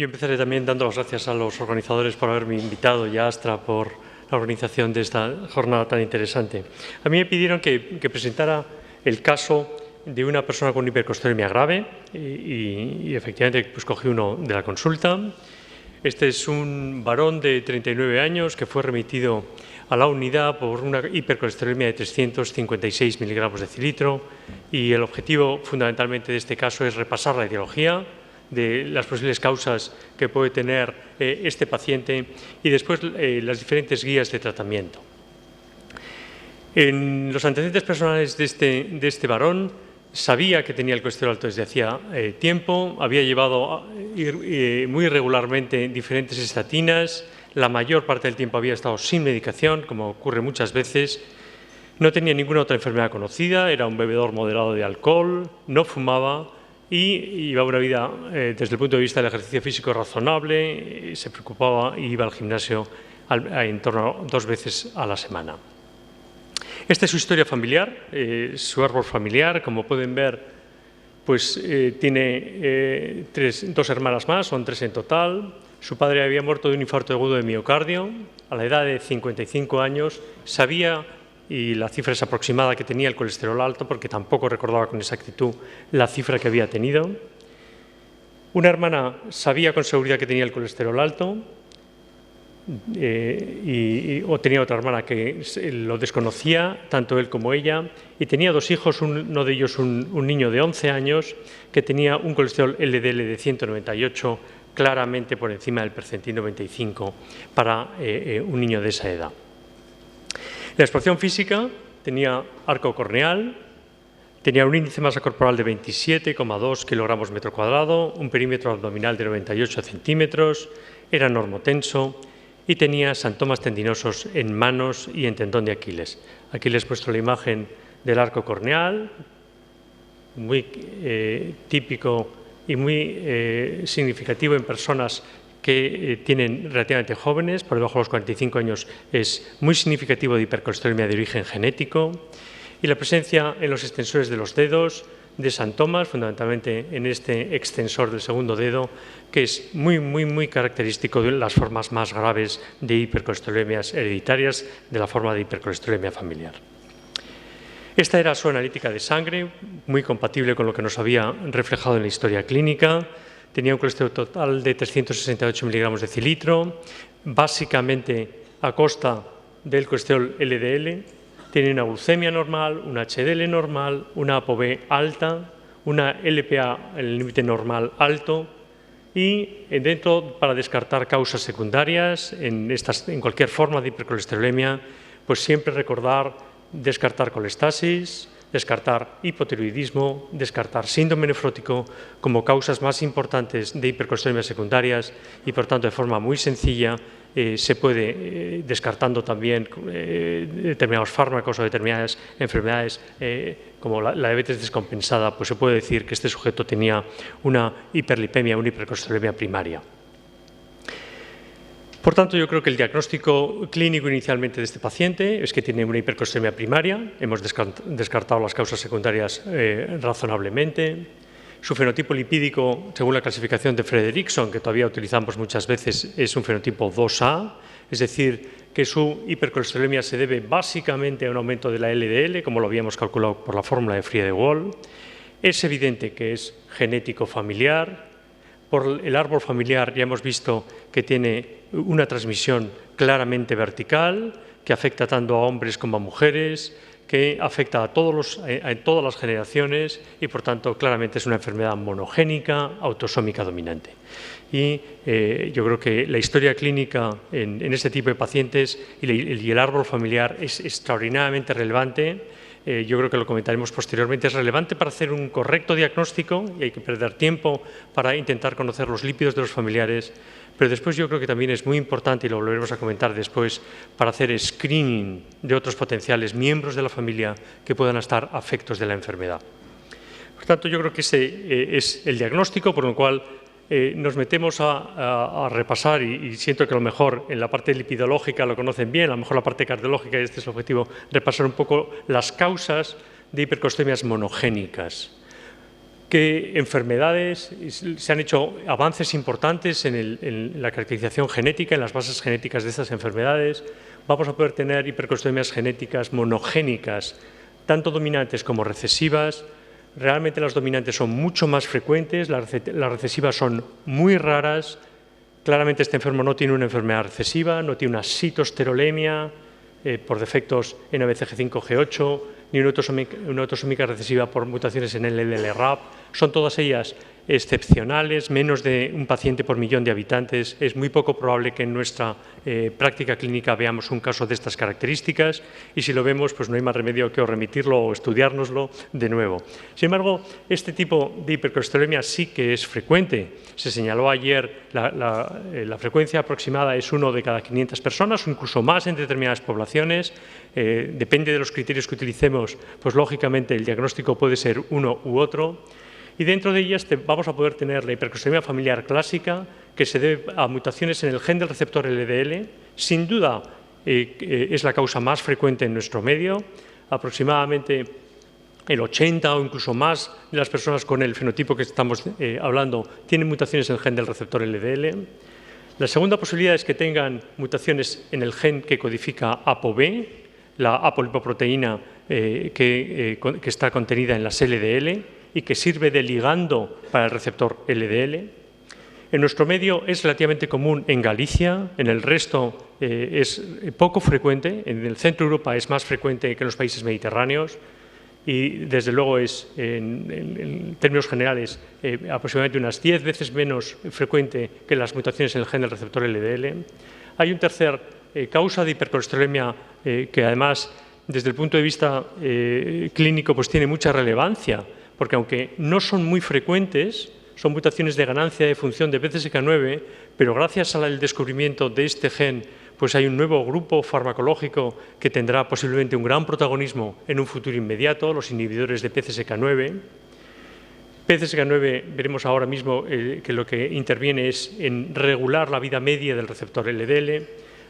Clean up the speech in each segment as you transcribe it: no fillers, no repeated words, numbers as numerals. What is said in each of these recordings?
Yo empezaré también dando las gracias a los organizadores por haberme invitado y a Astra por la organización de esta jornada tan interesante. A mí me pidieron que presentara el caso de una persona con hipercolesterolemia grave y efectivamente pues, cogí uno de la consulta. Este es un varón de 39 años que fue remitido a la unidad por una hipercolesterolemia de 356 miligramos de decilitro y el objetivo fundamentalmente de este caso es repasar la etiología de las posibles causas que puede tener este paciente y después las diferentes guías de tratamiento. En los antecedentes personales de este varón, sabía que tenía el colesterol alto desde hacía tiempo, había llevado muy regularmente diferentes estatinas, la mayor parte del tiempo había estado sin medicación, como ocurre muchas veces, no tenía ninguna otra enfermedad conocida, era un bebedor moderado de alcohol, no fumaba y llevaba una vida desde el punto de vista del ejercicio físico razonable, se preocupaba y iba al gimnasio en torno a 2 veces a la semana. Esta es su historia familiar, su árbol familiar, como pueden ver, pues tiene 2 hermanas más, son 3 en total. Su padre había muerto de un infarto agudo de miocardio a la edad de 55 años, sabía, y la cifra es aproximada, que tenía el colesterol alto, porque tampoco recordaba con exactitud la cifra que había tenido. Una hermana sabía con seguridad que tenía el colesterol alto, o tenía otra hermana que lo desconocía, tanto él como ella, y tenía 2 hijos, uno de ellos un niño de 11 años que tenía un colesterol LDL de 198, claramente por encima del percentil 95 para un niño de esa edad. La exploración física tenía arco corneal, tenía un índice de masa corporal de 27,2 kilogramos metro cuadrado, un perímetro abdominal de 98 centímetros, era normotenso y tenía xantomas tendinosos en manos y en tendón de Aquiles. Aquí les he puesto la imagen del arco corneal, muy típico y muy significativo en personas que tienen relativamente jóvenes, por debajo de los 45 años es muy significativo de hipercolesterolemia de origen genético, y la presencia en los extensores de los dedos de xantomas, fundamentalmente en este extensor del segundo dedo, que es muy característico de las formas más graves de hipercolesterolemias hereditarias, de la forma de hipercolesterolemia familiar. Esta era su analítica de sangre, muy compatible con lo que nos había reflejado en la historia clínica. Tenía un colesterol total de 368 miligramos de decilitro, básicamente a costa del colesterol LDL. Tiene una glucemia normal, una HDL normal, una ApoB alta, una LPA, el límite normal alto, y dentro, para descartar causas secundarias en cualquier forma de hipercolesterolemia, pues siempre descartar colestasis, descartar hipotiroidismo, descartar síndrome nefrótico como causas más importantes de hipercolesterolemias secundarias y, por tanto, de forma muy sencilla se puede, descartando también determinados fármacos o determinadas enfermedades como la diabetes descompensada, pues se puede decir que este sujeto tenía una hiperlipemia, una hipercolesterolemia primaria. Por tanto, yo creo que el diagnóstico clínico inicialmente de este paciente es que tiene una hipercolesterolemia primaria. Hemos descartado las causas secundarias razonablemente. Su fenotipo lipídico, según la clasificación de Frederickson, que todavía utilizamos muchas veces, es un fenotipo 2A, es decir, que su hipercolesterolemia se debe básicamente a un aumento de la LDL, como lo habíamos calculado por la fórmula de Friede-Wald. Es evidente que es genético familiar. Por el árbol familiar ya hemos visto que tiene una transmisión claramente vertical, que afecta tanto a hombres como a mujeres, que afecta a todas las generaciones y, por tanto, claramente es una enfermedad monogénica, autosómica dominante. Y yo creo que la historia clínica en este tipo de pacientes y el árbol familiar es extraordinariamente relevante. Yo creo que lo comentaremos posteriormente, es relevante para hacer un correcto diagnóstico y hay que perder tiempo para intentar conocer los lípidos de los familiares, pero después yo creo que también es muy importante, y lo volveremos a comentar después, para hacer screening de otros potenciales miembros de la familia que puedan estar afectos de la enfermedad. Por tanto, yo creo que ese es el diagnóstico, por lo cual nos metemos a repasar y siento que a lo mejor en la parte lipidológica lo conocen bien, a lo mejor la parte cardiológica, y este es el objetivo, repasar un poco las causas de hipercolestemia monogénicas. qué enfermedades, se han hecho avances importantes en la caracterización genética, en las bases genéticas de estas enfermedades. Vamos a poder tener hipercolestoremias genéticas monogénicas, tanto dominantes como recesivas. Realmente las dominantes son mucho más frecuentes, las recesivas son muy raras. Claramente este enfermo no tiene una enfermedad recesiva, no tiene una citosterolemia por defectos en ABCG5G8, ni una autosómica recesiva por mutaciones en el LLRAP. Son todas ellas excepcionales, menos de un paciente por millón de habitantes. Es muy poco probable que en nuestra práctica clínica veamos un caso de estas características, y si lo vemos, pues no hay más remedio que remitirlo o estudiárnoslo de nuevo. Sin embargo, este tipo de hipercolesterolemia sí que es frecuente. Se señaló ayer la frecuencia aproximada es 1 de cada 500 personas, o incluso más en determinadas poblaciones. Depende de los criterios que utilicemos, pues lógicamente el diagnóstico puede ser uno u otro. Y dentro de ellas vamos a poder tener la hipercolesterolemia familiar clásica, que se debe a mutaciones en el gen del receptor LDL. Sin duda es la causa más frecuente en nuestro medio. Aproximadamente el 80 o incluso más de las personas con el fenotipo que estamos hablando tienen mutaciones en el gen del receptor LDL. La segunda posibilidad es que tengan mutaciones en el gen que codifica ApoB, la apolipoproteína que está contenida en las LDL y que sirve de ligando para el receptor LDL. En nuestro medio es relativamente común en Galicia, en el resto es poco frecuente, en el centro de Europa es más frecuente que en los países mediterráneos, y desde luego es, en términos generales, aproximadamente unas 10 veces menos frecuente que las mutaciones en el gen del receptor LDL. Hay un tercer causa de hipercolesterolemia que además, desde el punto de vista clínico, pues tiene mucha relevancia, porque aunque no son muy frecuentes, son mutaciones de ganancia de función de PCSK9, pero gracias al descubrimiento de este gen, pues hay un nuevo grupo farmacológico que tendrá posiblemente un gran protagonismo en un futuro inmediato, los inhibidores de PCSK9. PCSK9 veremos ahora mismo que lo que interviene es en regular la vida media del receptor LDL.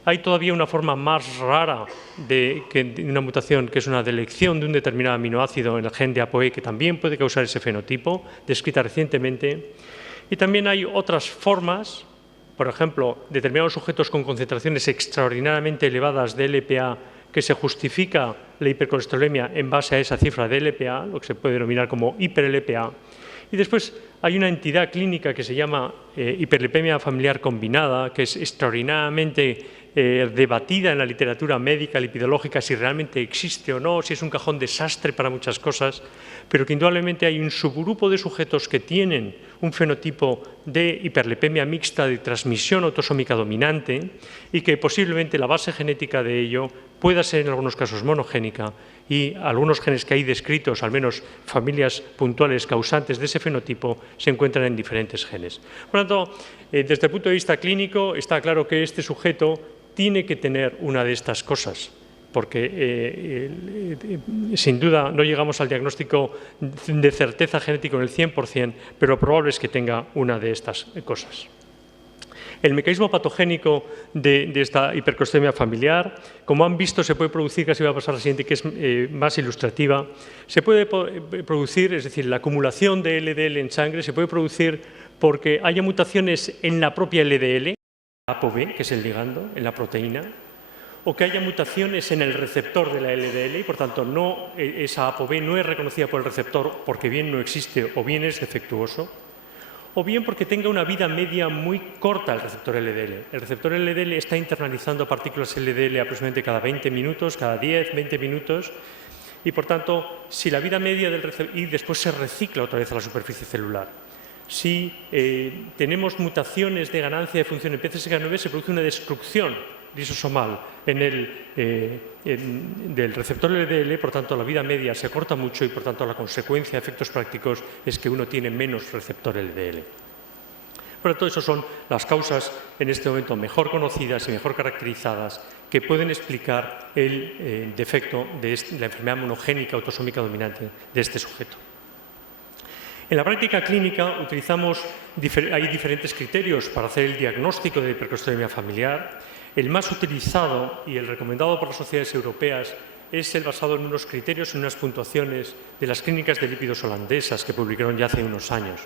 Hay todavía una forma más rara de una mutación, que es una delección de un determinado aminoácido en el gen de ApoE, que también puede causar ese fenotipo, descrita recientemente. Y también hay otras formas, por ejemplo, determinados sujetos con concentraciones extraordinariamente elevadas de LPA, que se justifica la hipercolesterolemia en base a esa cifra de LPA, lo que se puede denominar como hiper-LPA. Y después hay una entidad clínica que se llama hiperlipemia familiar combinada, que es extraordinariamente debatida en la literatura médica, lipidológica, si realmente existe o no, si es un cajón desastre para muchas cosas, pero que indudablemente hay un subgrupo de sujetos que tienen un fenotipo de hiperlipemia mixta de transmisión autosómica dominante y que posiblemente la base genética de ello pueda ser en algunos casos monogénica, y algunos genes que hay descritos, al menos familias puntuales causantes de ese fenotipo, se encuentran en diferentes genes. Por lo tanto, desde el punto de vista clínico, está claro que este sujeto tiene que tener una de estas cosas, porque sin duda no llegamos al diagnóstico de certeza genético en el 100%, pero lo probable es que tenga una de estas cosas. El mecanismo patogénico de esta hipercolesterolemia familiar, como han visto, se puede producir, casi voy a pasar a la siguiente, que es más ilustrativa, se puede producir, es decir, la acumulación de LDL en sangre se puede producir porque haya mutaciones en la propia LDL, ApoB, que es el ligando, en la proteína, o que haya mutaciones en el receptor de la LDL y, por tanto, esa ApoB no es reconocida por el receptor porque bien no existe o bien es defectuoso, o bien porque tenga una vida media muy corta el receptor LDL. El receptor LDL está internalizando partículas LDL aproximadamente cada 20 minutos, cada 10, 20 minutos, y por tanto, si la vida media del receptor, y después se recicla otra vez a la superficie celular. Si tenemos mutaciones de ganancia de función en PCSK9, se produce una destrucción lisosomal del receptor LDL, por tanto la vida media se corta mucho y por tanto la consecuencia de efectos prácticos es que uno tiene menos receptor LDL. Por lo tanto, esas son las causas en este momento mejor conocidas y mejor caracterizadas que pueden explicar el defecto de la enfermedad monogénica autosómica dominante de este sujeto. En la práctica clínica hay diferentes criterios para hacer el diagnóstico de hipercolesterolemia familiar. El más utilizado y el recomendado por las sociedades europeas es el basado en unos criterios, en unas puntuaciones de las clínicas de lípidos holandesas que publicaron ya hace unos años.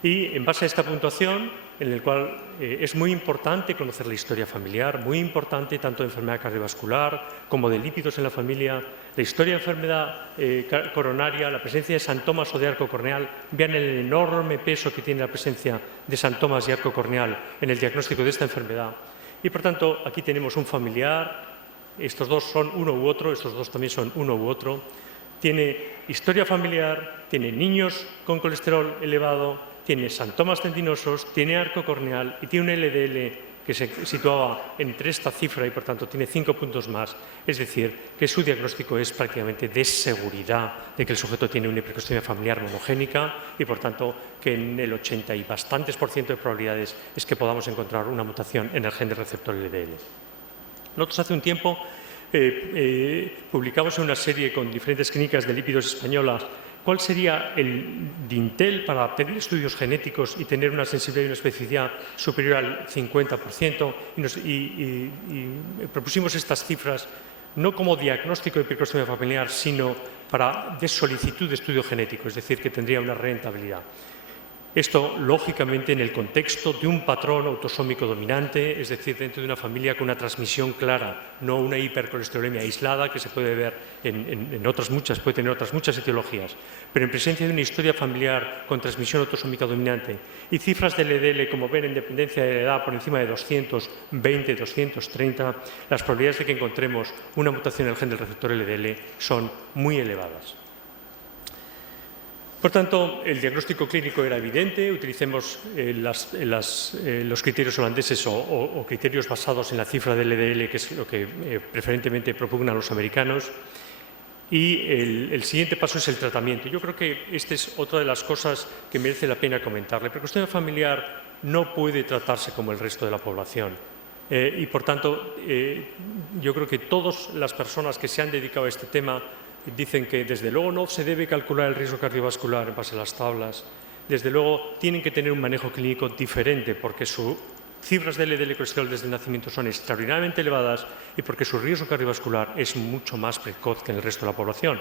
Y en base a esta puntuación, en el cual es muy importante conocer la historia familiar, muy importante tanto de enfermedad cardiovascular como de lípidos en la familia, la historia de enfermedad coronaria, la presencia de santomas o de arco corneal. Vean el enorme peso que tiene la presencia de santomas y arco corneal en el diagnóstico de esta enfermedad. Y, por tanto, aquí tenemos un familiar, estos dos son uno u otro, estos dos también son uno u otro. Tiene historia familiar, tiene niños con colesterol elevado, tiene santomas tendinosos, tiene arco corneal y tiene un LDL que se situaba entre esta cifra y, por tanto, tiene 5 puntos más. Es decir, que su diagnóstico es prácticamente de seguridad de que el sujeto tiene una hipercolesterolemia familiar monogénica y, por tanto, que en el 80 y bastantes % de probabilidades es que podamos encontrar una mutación en el gen del receptor LDL. Nosotros hace un tiempo publicamos en una serie con diferentes clínicas de lípidos españolas cuál sería el dintel para pedir estudios genéticos y tener una sensibilidad y una especificidad superior al 50%, y propusimos estas cifras no como diagnóstico de hipercolesterolemia familiar, sino de solicitud de estudio genético, es decir, que tendría una rentabilidad. Esto, lógicamente, en el contexto de un patrón autosómico dominante, es decir, dentro de una familia con una transmisión clara, no una hipercolesterolemia aislada que se puede ver puede tener otras muchas etiologías, pero en presencia de una historia familiar con transmisión autosómica dominante y cifras de LDL, como ven, en dependencia de la edad por encima de 220, 230, las probabilidades de que encontremos una mutación en el gen del receptor LDL son muy elevadas. Por tanto, el diagnóstico clínico era evidente. Utilicemos los criterios holandeses o criterios basados en la cifra del LDL, que es lo que preferentemente propugnan los americanos. Y el siguiente paso es el tratamiento. Yo creo que esta es otra de las cosas que merece la pena comentar. La hipercolesterolemia familiar no puede tratarse como el resto de la población. Y, por tanto, yo creo que todas las personas que se han dedicado a este tema dicen que, desde luego, no se debe calcular el riesgo cardiovascular en base a las tablas. Desde luego, tienen que tener un manejo clínico diferente porque sus cifras de LDL colesterol desde el nacimiento son extraordinariamente elevadas y porque su riesgo cardiovascular es mucho más precoz que en el resto de la población.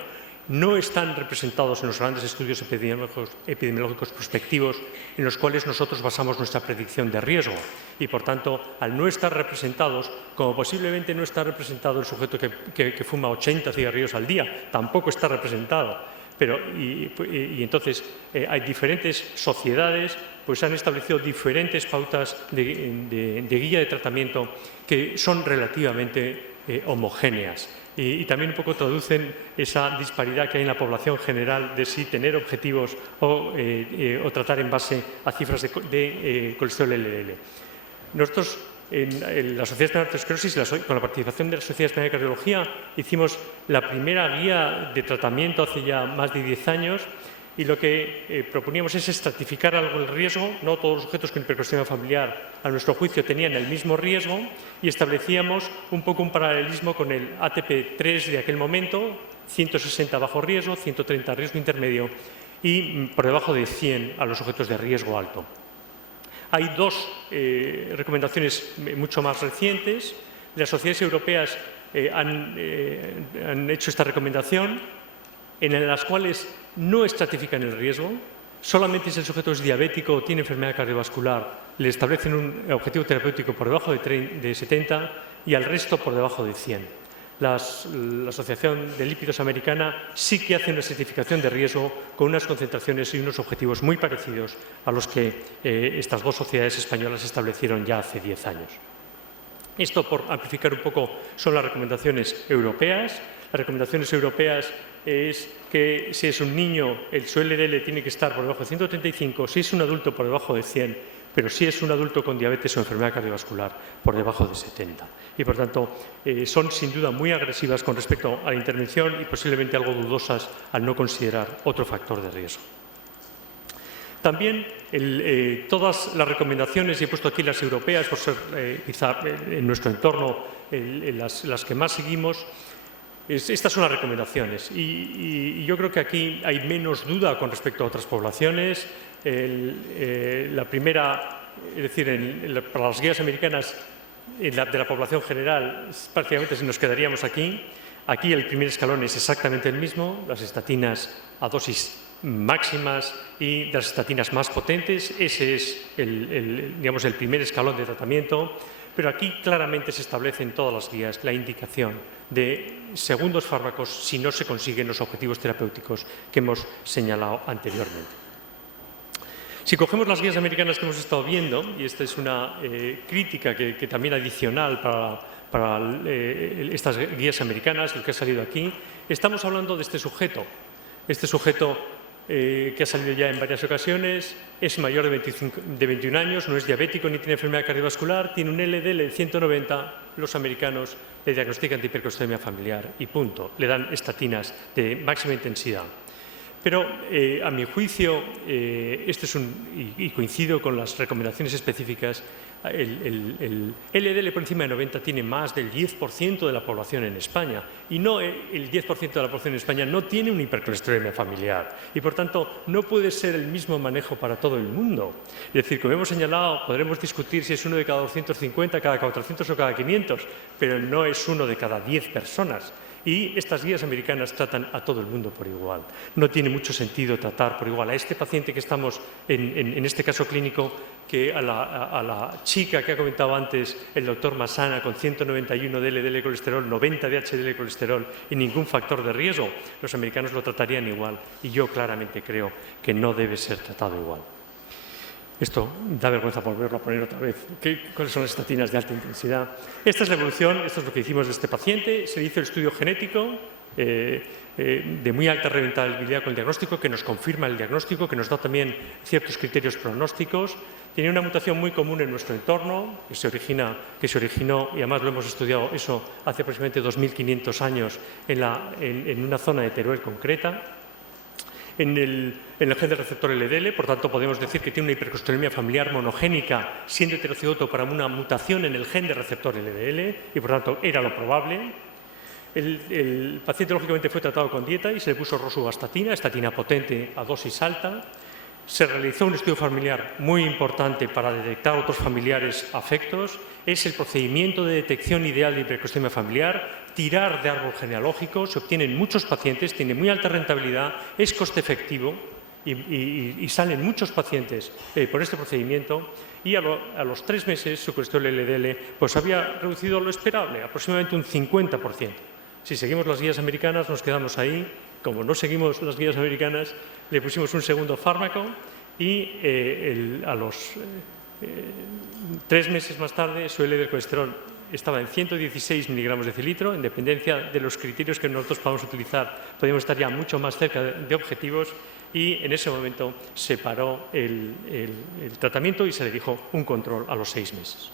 No están representados en los grandes estudios epidemiológicos prospectivos en los cuales nosotros basamos nuestra predicción de riesgo y, por tanto, al no estar representados, como posiblemente no está representado el sujeto que fuma 80 cigarrillos al día, tampoco está representado. Entonces, hay diferentes sociedades pues han establecido diferentes pautas de guía de tratamiento que son relativamente homogéneas. Y también un poco traducen esa disparidad que hay en la población general de si tener objetivos o tratar en base a cifras de colesterol LDL. Nosotros, en la Sociedad Española de Arteriosclerosis, con la participación de la Sociedad Española de Cardiología, hicimos la primera guía de tratamiento hace ya más de 10 años y lo que proponíamos es estratificar algo el riesgo. No todos los sujetos con hipercolesterolemia familiar, a nuestro juicio, tenían el mismo riesgo y establecíamos un poco un paralelismo con el ATP3 de aquel momento, 160 bajo riesgo, 130 riesgo intermedio y por debajo de 100 a los sujetos de riesgo alto. Hay dos recomendaciones mucho más recientes. Las sociedades europeas han hecho esta recomendación, en las cuales no estratifican el riesgo, solamente si el sujeto es diabético o tiene enfermedad cardiovascular, le establecen un objetivo terapéutico por debajo de 70 y al resto por debajo de 100. La Asociación de Lípidos Americana sí que hace una estratificación de riesgo con unas concentraciones y unos objetivos muy parecidos a los que estas dos sociedades españolas establecieron ya hace 10 años. Esto, por amplificar un poco, son las recomendaciones europeas. Las recomendaciones europeas es que si es un niño, su LDL tiene que estar por debajo de 135, si es un adulto por debajo de 100, pero si es un adulto con diabetes o enfermedad cardiovascular por debajo de 70. Y, por tanto, son sin duda muy agresivas con respecto a la intervención y posiblemente algo dudosas al no considerar otro factor de riesgo. También todas las recomendaciones, y he puesto aquí las europeas por ser quizá en nuestro entorno las que más seguimos, estas son las recomendaciones y yo creo que aquí hay menos duda con respecto a otras poblaciones. La primera, es decir, para las guías americanas de la población general, prácticamente nos quedaríamos aquí. Aquí el primer escalón es exactamente el mismo, las estatinas a dosis máximas y de las estatinas más potentes. Ese es digamos, el primer escalón de tratamiento, pero aquí claramente se establece en todas las guías la indicación de segundos fármacos si no se consiguen los objetivos terapéuticos que hemos señalado anteriormente. Si cogemos las guías americanas que hemos estado viendo, y esta es una crítica que también adicional para estas guías americanas, el que ha salido aquí, estamos hablando de este sujeto. Este sujeto que ha salido ya en varias ocasiones, es mayor de 21 años, no es diabético ni tiene enfermedad cardiovascular, tiene un LDL de 190, los americanos le diagnostican de hipercolesterolemia familiar y punto, le dan estatinas de máxima intensidad. Pero, a mi juicio, y coincido con las recomendaciones específicas, el LDL por encima de 90 tiene más del 10% de la población en España y no el 10% de la población en España no tiene una hipercolesterolemia familiar y, por tanto, no puede ser el mismo manejo para todo el mundo. Es decir, como hemos señalado, podremos discutir si es uno de cada 250, cada 400 o cada 500, pero no es uno de cada 10 personas. Y estas guías americanas tratan a todo el mundo por igual. No tiene mucho sentido tratar por igual a este paciente que estamos en este caso clínico que a la chica que ha comentado antes el doctor Masana con 191 de LDL colesterol, 90 de HDL colesterol y ningún factor de riesgo. Los americanos lo tratarían igual y yo claramente creo que no debe ser tratado igual. Esto da vergüenza volverlo a poner otra vez. ¿Cuáles son las estatinas de alta intensidad? Esta es la evolución, esto es lo que hicimos de este paciente. Se hizo el estudio genético de muy alta reventabilidad con el diagnóstico, que nos confirma el diagnóstico, que nos da también ciertos criterios pronósticos. Tiene una mutación muy común en nuestro entorno, que se originó, y además lo hemos estudiado eso hace aproximadamente 2.500 años, en una zona de Teruel concreta. En el gen del receptor LDL, por tanto, podemos decir que tiene una hipercolesterolemia familiar monogénica, siendo heterocigoto para una mutación en el gen del receptor LDL, y por tanto era lo probable. El paciente, lógicamente, fue tratado con dieta y se le puso rosuvastatina, estatina potente a dosis alta. Se realizó un estudio familiar muy importante para detectar otros familiares afectos. Es el procedimiento de detección ideal de hipercolesterolemia familiar, tirar de árbol genealógico, se obtienen muchos pacientes, tiene muy alta rentabilidad, es coste efectivo y salen muchos pacientes por este procedimiento y a los 3 meses su colesterol LDL pues había reducido lo esperable, aproximadamente un 50%. Si seguimos las guías americanas nos quedamos ahí. Como no seguimos las guías americanas, le pusimos un segundo fármaco y a los 3 meses más tarde su LDL colesterol estaba en 116 miligramos de decilitro. En dependencia de los criterios que nosotros podamos utilizar, podemos estar ya mucho más cerca de objetivos y en ese momento se paró el tratamiento y se le dijo un control a los 6 meses.